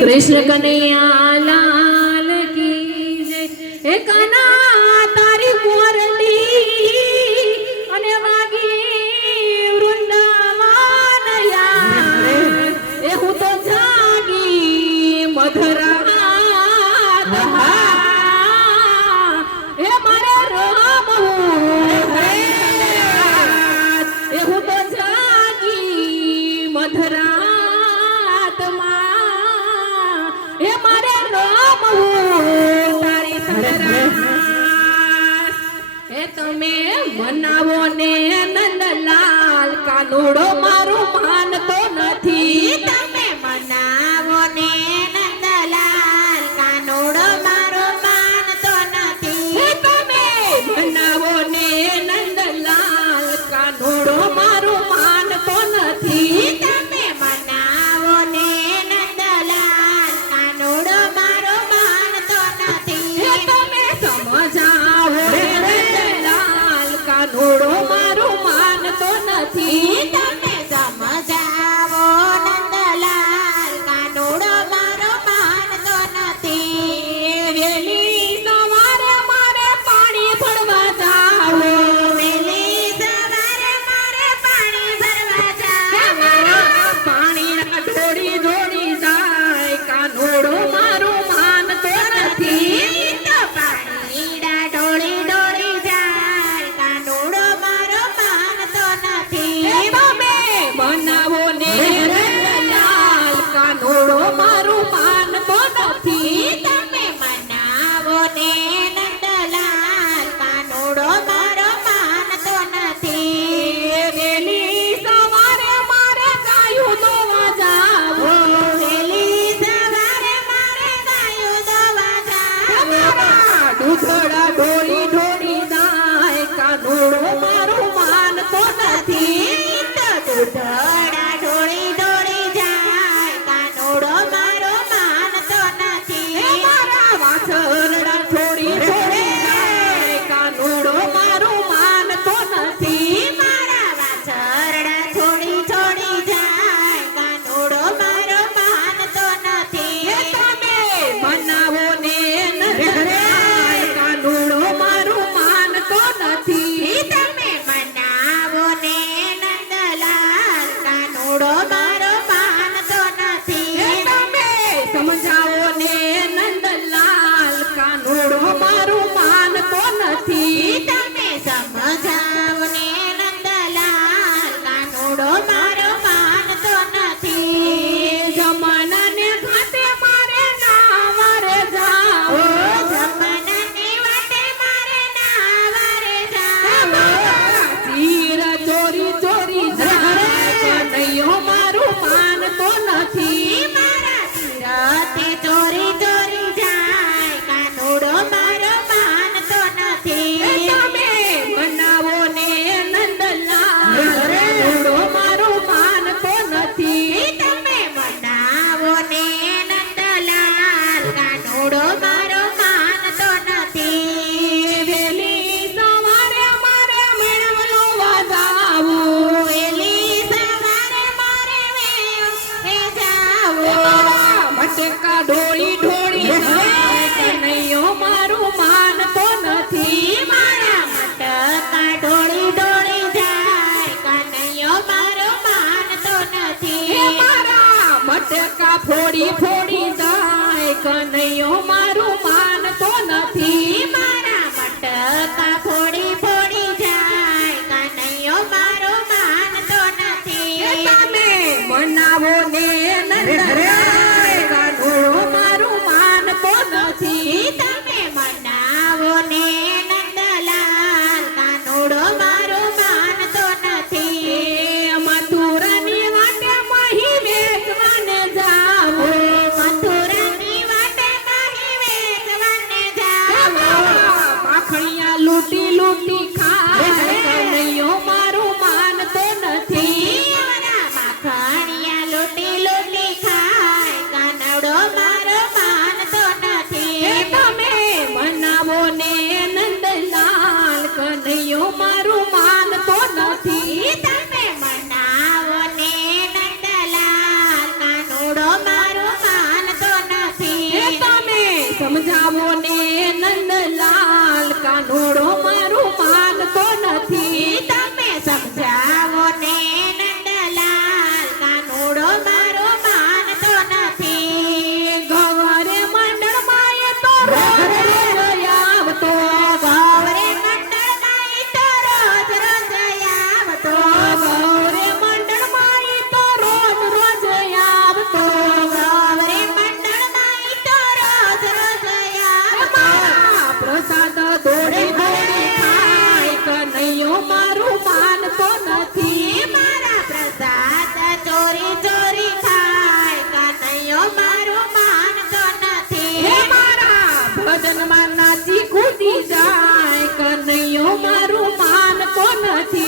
कृष्ण कन्हैया लाल की जय। हे कान्हा तारी मुरली अने वागी वृंदावन यार ए हूँ तो जागी मधुरा ए मारे राम ए हूँ तो जागी मधुरा તમે મનાવો ને નંદલાલ કાનુડો મારું માનતો નથી તમે મનાવો ને નંદલાલ કાનુડો મારો માનતો નથી તમે મનાવો ને નંદલાલ કાનુડો મારું માનતો નથી તમે મનાવો ને નંદલાલ કાનુડો મારો માનતો નથી તમે સમજાવો કાનુડો મારું માનતો નથી તમે સમજાવો નંદલાલ કાનુડો મારો માનતો નથી વેલી સવારે મારે પાણી ભરવા જાવો વેલી સવારે મારે પાણી ભરવા જાવ પાણી ઢોળી ઢોળી જાય કાનુડો મારું માનતો નથી તો પાણીડા ઢોળી ઢોળી જાય કાનુડો મારો માનતો નથી તમે બનાવો ને નંદલાલ કાનુડો મારું માનતો નથી તમે મનાવો ને નંદલાલ કાનુડો મારો માનતો નથી વેલી સવારે મારે ગાયું દોવા જાવો વેલી સવારે મારે ગાયું દોવા જાવ દૂધડા ઢોળી ઢોળી જાય કાનુડો મારું માનતો નથી તો દૂધડા ઢોળી ઢોળી જાય કાનુડો મારો માનતો નથી મારા વાછરડા ઢોળી ઢોળી જાય કાનુડો મારું માનતો નથી મારા વાછરડા થોડી થોડી જાય કાનુડો મારો માનતો નથી તમે બનાવો ને નંદલાલ કાનુડો મારું માનતો નથી તમે મનાવો ને નંદલાલ કાનુડો મારો માનતો નથી તમે સમજાવો ને નંદલાલ કાનુડો મારું માનતો નથી તમે સમજાવો ને નંદલાલ કાનુડો મારો માનતો નથી જમાનાને ઘાટે મારે ના વારે જાઓ જમાનાની વાટે મારે ના વારે જાવ ચીર ચોરી ચોરી જાય કનૈયો મારું માનતો નથી મારા તીરથી ચોરી ચોરી જાય કાનુડો મારો માનતો નથી તમે બનાવો ને નંદલાલ કાનુડો મારું માનતો નથી તમે બનાવો ને નંદલાલ કાનુડો મારો માનતો નથી વેલી સવારે મારે મેળવલો વાજાવું વેલી સવારે મારે જાવું મટકા ઢોળી ઢોળી જાય કનૈયો મારું માનતો નથી મારા મટકા ઢોળી ઢોળી જાય કનૈયો મારો માનતો નથી મારા મટકા ફોડી ફોડી જાય કનૈયો મારું માનતો નથી મારા મટકા ફોડી ફોડી જાય કનૈયો મારો માનતો નથી તમે બનાવો ને નંદલાલ કાનુડો મારું માનતો નથી તમે મનાવો ને નંદલાલ કાનુડો મારો માનતો નથી મથુરાની વાટે મહી વેચવાને જાઓ મથુરાની વાટે માહી સમજાવો ને નંદલાલ કાનોડો મારું માનતો નથી તમે સમજાવો ને નંદલાલ કાનુડો મારો માનતો નથી ગવારે મંડળમાં એ તો રોજ રોજ આવતો ગૌરે મંડળમાં ઈ તો રોજ રોજ આવતો ગૌરે મંડળમાં એ તો રોજ રોજ આવતો ગૌરે મંડળમાં ઈ તો રોજ રોજ આવતો મારા પ્રસાદ દોડી દોડી ખાય કનૈયો મારું માનતો નથી મારા પ્રસાદ ચોરી ચોરી ખાય કાનૈયો મારો માનતો હે નથી મારા ભજનમાં નાચી કૂદી જાય કનૈયો મારું માનતો નથી